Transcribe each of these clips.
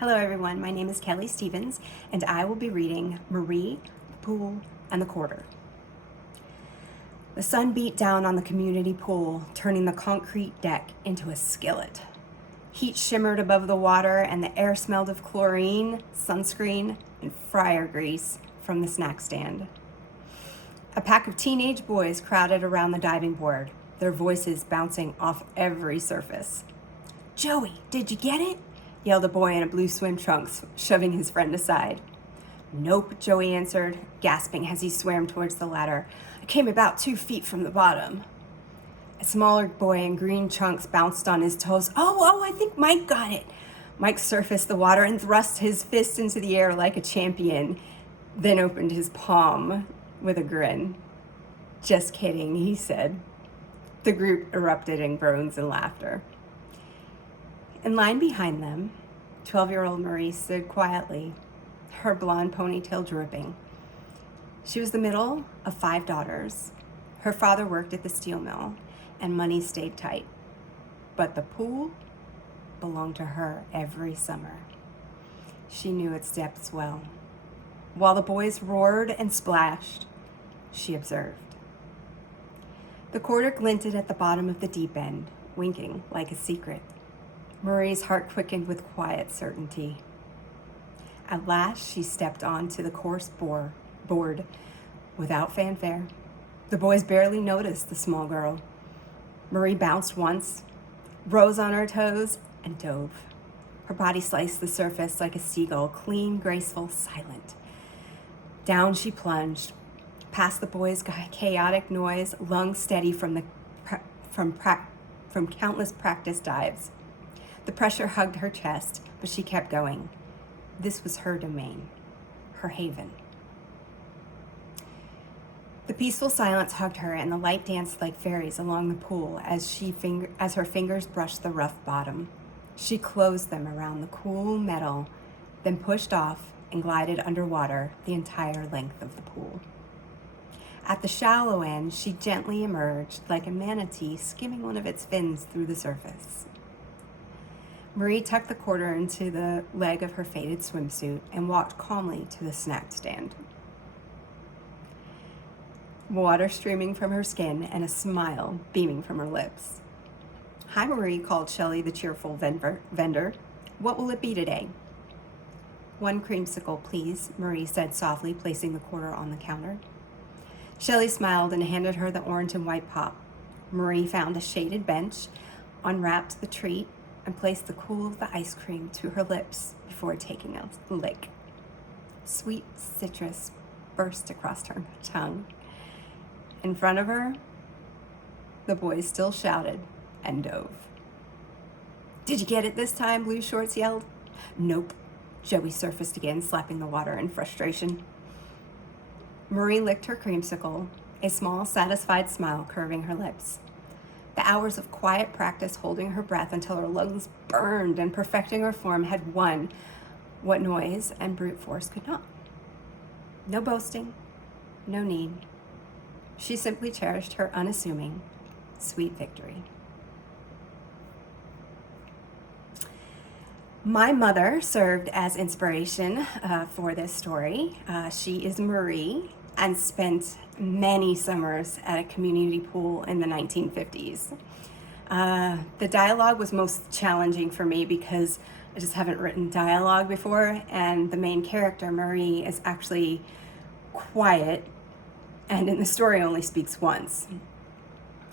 Hello everyone, my name is Kelly Stevens and I will be reading Marie, the Pool, and the Quarter. The sun beat down on the community pool, turning the concrete deck into a skillet. Heat shimmered above the water and the air smelled of chlorine, sunscreen, and fryer grease from the snack stand. A pack of teenage boys crowded around the diving board, their voices bouncing off every surface. "Joey, did you get it?" yelled a boy in a blue swim trunks, shoving his friend aside. "Nope," Joey answered, gasping as he swam towards the ladder. "I came about 2 feet from the bottom." A smaller boy in green trunks bounced on his toes. Oh, I think Mike got it." Mike surfaced the water and thrust his fist into the air like a champion, then opened his palm with a grin. "Just kidding," he said. The group erupted in groans and laughter. In line behind them, 12-year-old Marie stood quietly, her blonde ponytail dripping. She was the middle of 5 daughters. Her father worked at the steel mill, and money stayed tight. But the pool belonged to her every summer. She knew its depths well. While the boys roared and splashed, she observed. The quarter glinted at the bottom of the deep end, winking like a secret. Marie's heart quickened with quiet certainty. At last, she stepped onto the course board without fanfare. The boys barely noticed the small girl. Marie bounced once, rose on her toes, and dove. Her body sliced the surface like a seagull, clean, graceful, silent. Down she plunged, past the boys' chaotic noise, lungs steady from countless practice dives. The pressure hugged her chest, but she kept going. This was her domain, her haven. The peaceful silence hugged her, and the light danced like fairies along the pool as her fingers brushed the rough bottom. She closed them around the cool metal, then pushed off and glided underwater the entire length of the pool. At the shallow end, she gently emerged like a manatee skimming one of its fins through the surface. Marie tucked the quarter into the leg of her faded swimsuit and walked calmly to the snack stand. Water streaming from her skin and a smile beaming from her lips. "Hi, Marie," called Shelley, the cheerful vendor. "What will it be today?" "1 creamsicle, please," Marie said softly, placing the quarter on the counter. Shelley smiled and handed her the orange and white pop. Marie found a shaded bench, unwrapped the treat, and placed the cool of the ice cream to her lips before taking a lick. Sweet citrus burst across her tongue. In front of her, the boys still shouted and dove. "Did you get it this time?" Blue Shorts yelled. "Nope." Joey surfaced again, slapping the water in frustration. Marie licked her creamsicle, a small, satisfied smile curving her lips. The hours of quiet practice, holding her breath until her lungs burned and perfecting her form, had won what noise and brute force could not. No boasting, no need. She simply cherished her unassuming, sweet victory. My mother served as inspiration for this story. She is Marie and spent many summers at a community pool in the 1950s. The dialogue was most challenging for me because I just haven't written dialogue before, and the main character, Marie, is actually quiet and in the story only speaks once.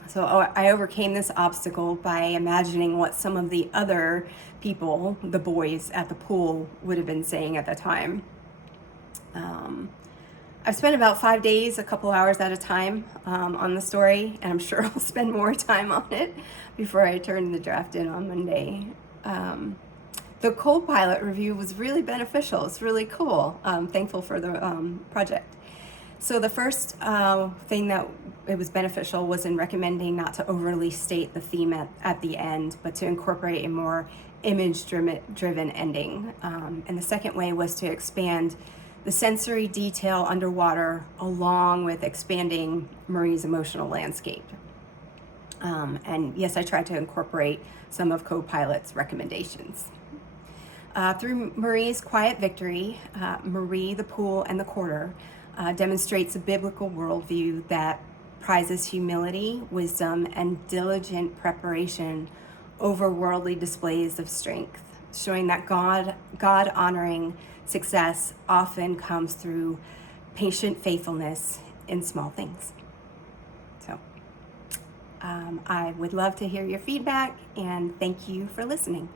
So I overcame this obstacle by imagining what some of the other people, the boys at the pool, would have been saying at the time. I've spent about 5 days, a couple hours at a time on the story, and I'm sure I'll spend more time on it before I turn the draft in on Monday. The co-pilot review was really beneficial. It's really cool. I'm thankful for the project. So the first thing that it was beneficial was in recommending not to overly state the theme at the end, but to incorporate a more image-driven ending. And the second way was to expand the sensory detail underwater along with expanding Marie's emotional landscape. And yes, I tried to incorporate some of co-pilot's recommendations. Through Marie's quiet victory, Marie, the Pool, and the Quarter demonstrates a biblical worldview that prizes humility, wisdom, and diligent preparation over worldly displays of strength, showing that God-honoring success often comes through patient faithfulness in small things. So I would love to hear your feedback, and thank you for listening.